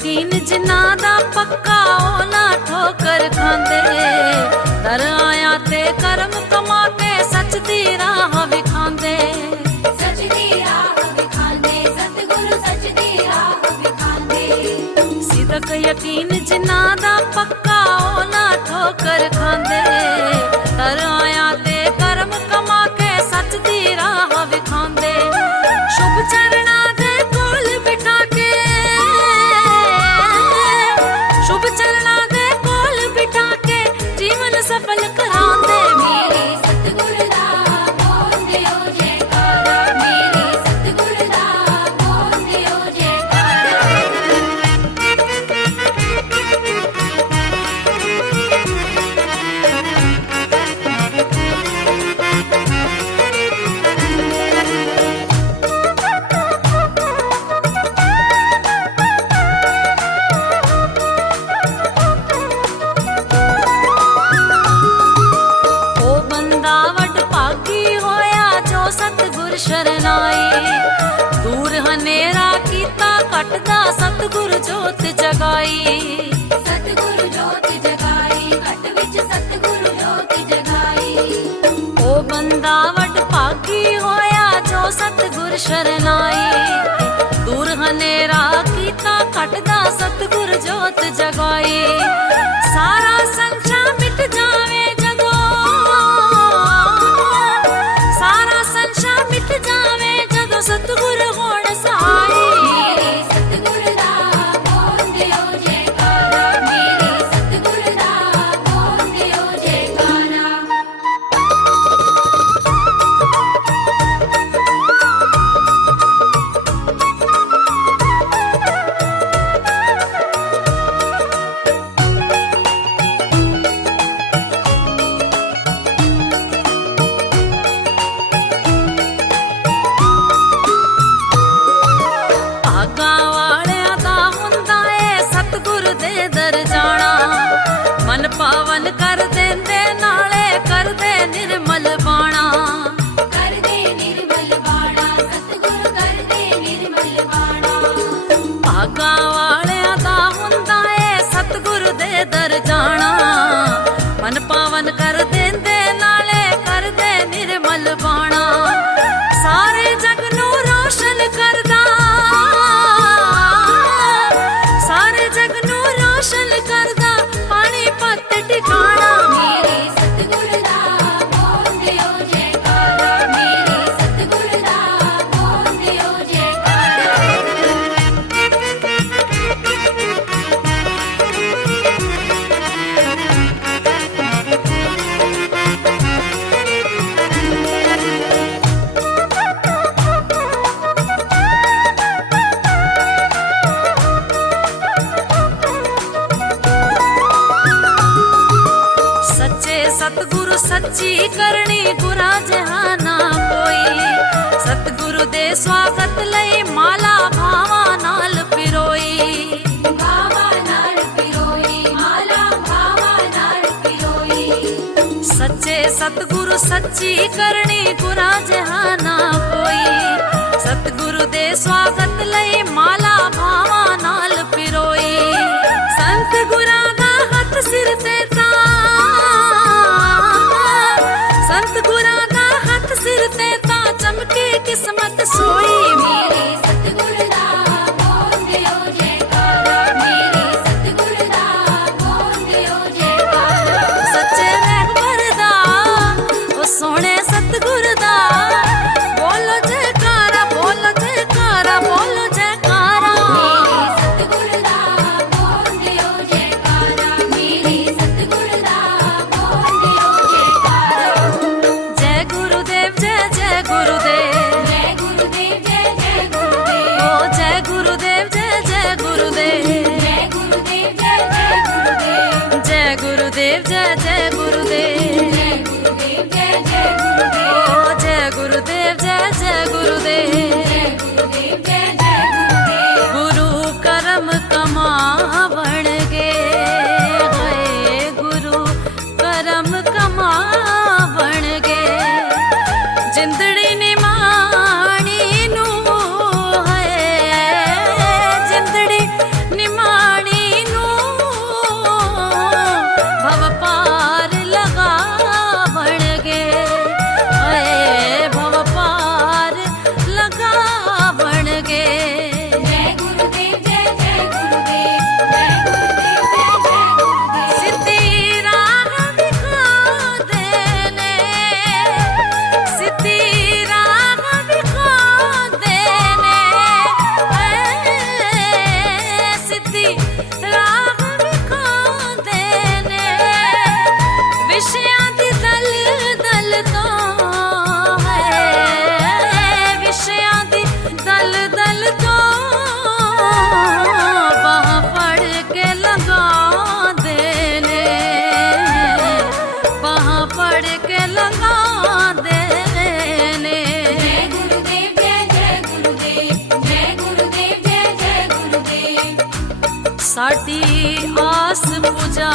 यकीन जिन्हां दा पक्का ओ ना ठोकर खांदे। दर आया ते कर्म कमा के सच दी राह विखांदे। सच दी राह विखांदे, सतगुरु सच दी राह विखांदे। सिदक यकीन जिन्हां दा पक्का ओ ना ठोकर खांदे। दर आया ते कर्म कमा के सच दी राह विखांदे। शुभ चरणा दे कोल बिठा के, शुभ चरणा दे कोल बिठा के जीवन सफल करांदे। मेरे सतगुरु दा बोलदे ओ जयकारा, मेरे सतगुरु दा बोलदे ओ जयकारा। सतगुर शरनाई, दूर हनेरा कीता कटदा सतगुर जोत जगाई। सतगुरु जोत जगाई, घट विच सतगुरु जोत जगाई। ओ बंदा वड भागी होया जो सतगुर शरनाई, दूर हनेरा कीता कटदा सतगुर जोत जगाई। सारा संशय मिट जावे जदों, सारा संशय मिट जावे जदों सतगुर होण सहाई। मेरे सतगुरु दा बोलदे ओ जयकारा, मेरे सतगुरु दा बोलदे ओ जयकारा। मन पावन कर देंदे नाले कर दे निर्मल बाणा। कर दे निर्मल बाणा, सतगुरु कर दे निर्मल बाणा। भागा वालियां दा हुंदा ए सतगुरु दे दर जाना। मन पावन कर देंदे नाले कर दे निर्मल बाणा। सारे जग नूं रोशन करदा, सारे जग नूं रोशन करदा पानी पत ठिकाना। मेरे सतगुरु दा बोलदे ओ जयकारा, मेरे सतगुरु दा बोलदे ओ जयकारा। सतगुरु सच्ची करनी गुरा जहाना कोई। सतगुरु दे स्वागत लई माला भावा नाल पिरोई। भावा नाल पिरोई, माला भावा नाल पिरोई। सच्चे सतगुरु सच्ची करनी गुरा जहाना कोई। सतगुरु दे स्वागत लई माला भावा नाल पिरोई। संत गुरा दा हथ सिर ते संत गुरा दा हथ सिर ते ता चमके किस्मत सोई। मेरे सतगुरु दा बोलदे ओ जयकारा, मेरे सतगुरु दा बोलदे ओ जयकारा। सच्चे रहबर दा ओ सोहणे सतगुर दा बोलो जयकारा, बोलो जयकारा, बोलो जयकारा। मेरे सतगुरु दा बोलदे ओ जयकारा, मेरे सतगुरु दा बोलदे ओ जयकारा। जय गुरुदेव, जय जय गुरुदेव, जय गुरुदेव, ਲੰਘਾਉਂਦੇ ਨੇ। ਜੈ ਗੁਰਦੇਵ ਜੈ ਗੁਰਦੇਵ, ਜੈ ਗੁਰਦੇਵ ਜੈ ਗੁਰਦੇਵ। ਸਾਡੀ ਆਸ ਪੁਜਾ